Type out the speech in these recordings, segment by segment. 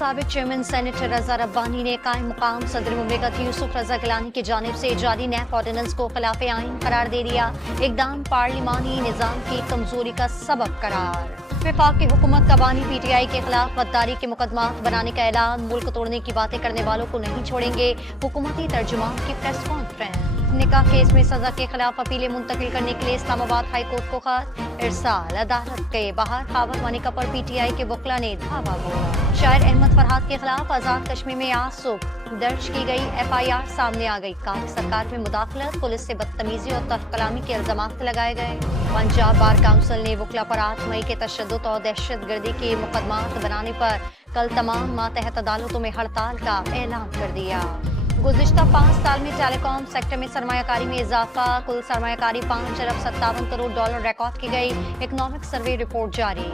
साबिक chairman senator रजा रब्बानी ने कायम मुकाम सदर मुमलिकत यूसुफ रजा गिलानी की जानिब से जारी नैप ऑर्डिनेंस को खिलाफ आइन करार दे दिया। इकदाम पार्लिमानी निज़ाम की कमजोरी का सबब करार। वफाक की हुकूमत का बानी PTI के खिलाफ गद्दारी के मुकदमा बनाने का ऐलान। मुल्क तोड़ने की बातें करने वालों को नहीं छोड़ेंगे। हुकूमती तर्जुमान की प्रेस कॉन्फ्रेंस। निकाह केस में सजा के खिलाफ अपीलें मुंतकिल करने के लिए इस्लामाबाद हाई कोर्ट को खत इरसाल। अदालत के बाहर खावर मानिका पर PTI के वकला ने धावा बोला। शायर अहमद फरहाद के खिलाफ आजाद कश्मीर में आज सुबह दर्ज की गई FIR सामने आ गई। कांग्रेस सरकार में मुदाखलत, पुलिस से बदतमीजी और तल्ख कलामी के इल्जामात लगाए गए। पंजाब बार काउंसिल ने वकला पर 8 मई के तशद्दुद और दहशत गर्दी के मुकदमात बनाने पर कल तमाम मातहत अदालतों में हड़ताल का ऐलान कर दिया। गुज़िश्ता 5 साल में टेलीकॉम सेक्टर में सरमायाकारी में इजाफा। कुल सरमायाकारी 5 अरब 57 करोड़ डॉलर रिकॉर्ड की गई। इकनॉमिक सर्वे रिपोर्ट जारी।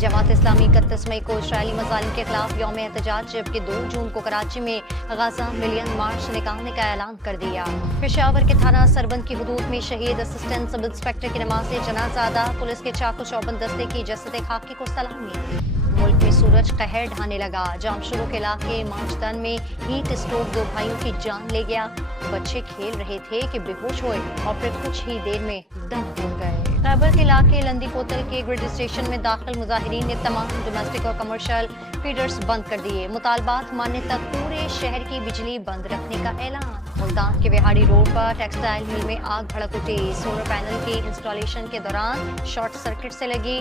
जमात इस्लामी 31 मई को इसराइली मज़ालिम के खिलाफ यौम एहतजाज, जबकि 2 जून को कराची में गाज़ा मिलियन मार्च निकालने का ऐलान कर दिया। पेशावर के थाना सरबंद की हुदूद में शहीद असिस्टेंट सब इंस्पेक्टर की नमाज जनाजा अदा। पुलिस के चाकू चौबंद दस्ते की जसद खाकी को सलामी। मुल्क में सूरज कहर ढाने लगा। जामशुरू के इलाके मांचदन में हीट स्ट्रोक 2 भाइयों की जान ले गया। बच्चे खेल रहे थे कि बेहोश हुए और फिर कुछ ही देर में दम घुल गए। खैबर के इलाके लंदी कोतल के ग्रिड स्टेशन में दाखिल मुजाहिरीन ने तमाम डोमेस्टिक और कमर्शियल फीडर्स बंद कर दिए। मुतालबात मानने तक पूरे शहर की बिजली बंद रखने का ऐलान। मुल्तान के विहाड़ी रोड पर टेक्सटाइल मिल में आग भड़क उठी। सोलर पैनल के इंस्टॉलेशन के दौरान शॉर्ट सर्किट से लगी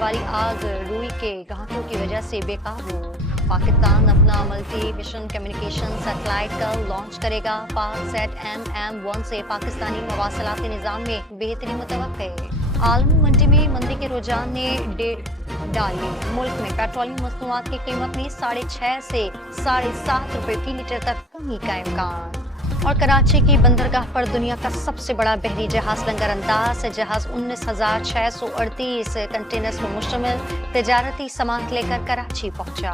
वाली आग रुई के घाटों की वजह से बेकाबू। पाकिस्तान अपना मल्टी मिशन कम्युनिकेशन सैटेलाइट कल लॉन्च करेगा। पाकसेट MM1 से पाकिस्तानी मवासलाती निज़ाम में बेहतरी मुतवक्के। आलमी मंडी में मंदी के रुझान ने डाली। मुल्क में पेट्रोलियम मसनूआत की कीमत में 6.5 से 7.5 रुपए फी लीटर तक कमी का इम्कान। और कराची की बंदरगाह पर दुनिया का सबसे बड़ा बहरी जहाज लंगर अंदाज जहाज 19,638 कंटेनर्स पर मुश्तमिल तजारती सामान लेकर कराची पहुंचा।